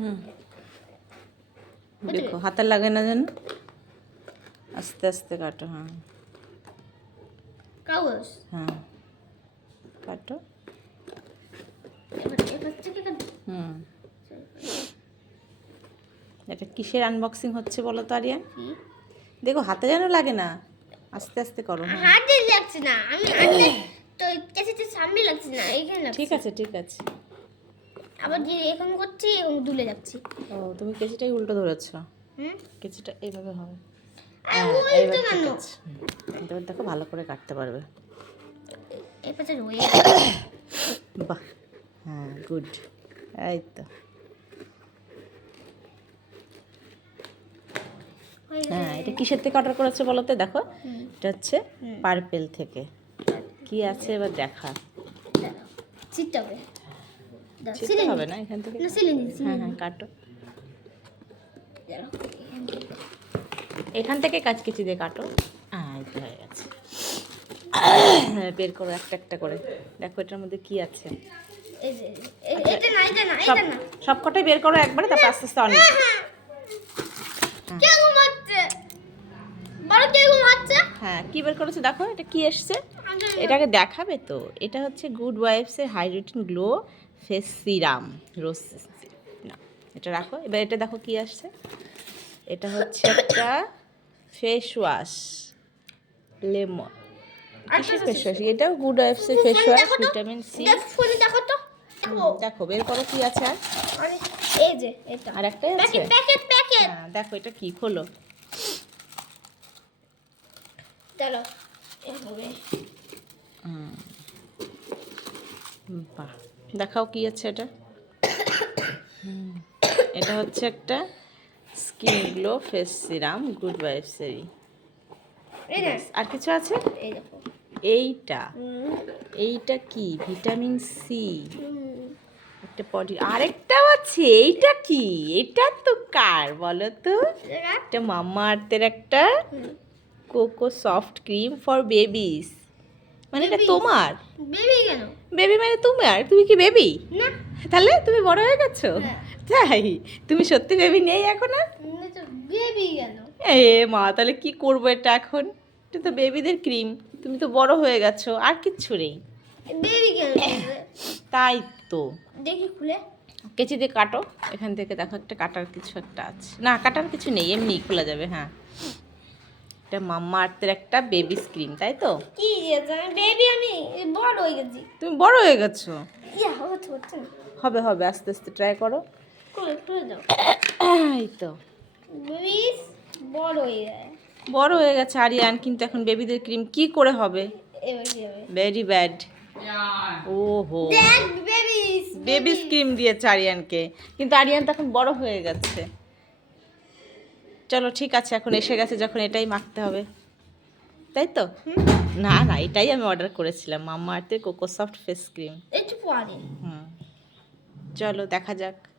হুম, দেখো হাতে লাগে না যেন, আস্তে আস্তে কাটো। হ্যাঁ কাগজ হ্যাঁ, কাটো। হুম, এটা কিসের আনবক্সিং হচ্ছে বলো তো আরিয়ান? দেখো হাতে যেন লাগে না, আস্তে আস্তে করো। হ্যাঁ হাতে লাগছে না, আমি হাতে তো কেসেতে সামনে লাগছে না, এইখানে লাগছে। ঠিক আছে ঠিক আছে। আবার যে এখন করছি এবং দুলে যাচ্ছি। ও তুমি কেচিটাই উল্টো ধরেছ। হুম, কেচিটা এইভাবে হবে। আর হ্যাঁ উল্টো এইবার কেন? ঠিক আছে। এবার দেখো ভালো করে কাটতে পারবে। এই পাশে রয়ে বাহ, হ্যাঁ গুড, এই তো। হ্যাঁ এটা কিসের থেকে অর্ডার করেছে বলো তো? দেখো এটা হচ্ছে পার্পেল থেকে। কি আছে এবার দেখা। ছিটাবে। ছিটতে হবে না এখান থেকে। না সিলে নিছি। হ্যাঁ হ্যাঁ কাটো। এখান থেকে কাজ কেচি দিয়ে কাটো। হ্যাঁ এই তো হয়ে গেছে। বের করো একটা একটা করে, দেখো এটার মধ্যে কি আছে। এই যে এটা না, এটা না, সব এটা না। সবকটাই বের করো একবারে, তারপর আস্তে আস্তে অনেক। কে ঘুমাচ্ছে? বড় কে ঘুমাচ্ছে? হ্যাঁ কি বের করেছে দেখো, এটা কি এসছে, এটাকে দেখাবে তো। এটা হচ্ছে গুড ওয়াইফসের হাইড্রেটিং গ্লো ফেস সিরাম রোজ না, এটা রাখো। এবার এটা দেখো কি আসছে, এটা হচ্ছে একটা ফেস ওয়াশ লেমন। কিসের ফেস ওয়াশ? এটাও গুড ওয়াইফসের ফেস ওয়াশ, ভিটামিন সি। ফোনে দেখো তো। দেখো দেখো বের করো কি আছে আর। আরে এই যে এটা আর একটাই আছে। Packet packet. হ্যাঁ দেখো এটা কি, খোলো। চলো এভাবে বাহ, দেখাও কি আছে এটা। এটা হচ্ছে একটা skin glow face serum good ওয়াইফসেরই। এই না, আর কিছু আছে? এই দেখো। এইটা, এইটা কি ভিটামিন সি একটা পটি। আরেকটাও আছে, এইটা কি? এটা তো কার বলো তো? এটা মাম্মা আর্থের একটা cocoa soft cream for babies. মানে এটা তোমার বেবি কেন? বেবি? মানে তোমার, তুমি কি বেবি? না তাহলে তুমি বড় হয়ে গেছো? হ্যাঁ। তাই? তুমি সত্যি বেবি নেই এখন আর? না তো বেবি কেন? এ মা, তাহলে কি করবো এটা এখন? এটা তো বেবিদের ক্রিম, তুমি তো বড় হয়ে গেছো, আর কিচ্ছু নেই। বেবি কেন? তাই তো। দেখি খুলে। কেচি দিয়ে কাটো, এখান থেকে দেখো একটা কাটার কিছু একটা আছে। না কাটার কিছু নেই, এমনি খোলা যাবে। হ্যাঁ এটা মাম্মা আর্থের একটা বেবি ক্রিম, তাই তো? কি বেবি? আমি বড় হয়ে গেছি। তুমি বড় হয়ে গেছো। ইয়া হচ্ছে হচ্ছে না। হবে হবে, আস্তে আস্তে ট্রাই করো। খুলে খুলে দাও। এই তো বেবি বড় হয়ে যায়। বড় হয়ে গেছে আরিয়ান, কিন্তু এখন বেবিদের ক্রিম কি করে হবে? এবার কি হবে? Very bad. ওহো, দেখ বেবি বেবি ক্রিম দিয়েছে আরিয়ানকে, কিন্তু আরিয়ান তো এখন বড় হয়ে গেছে। চলো ঠিক আছে, এখন এসে গেছে যখন এটাই মাখতে হবে, তাই তো? না না, এটাই আমি অর্ডার করেছিলাম, মাম্মা আর্থের কোকো সফট ফেস ক্রিম। একটু পরে। হুম, চলো দেখা যাক।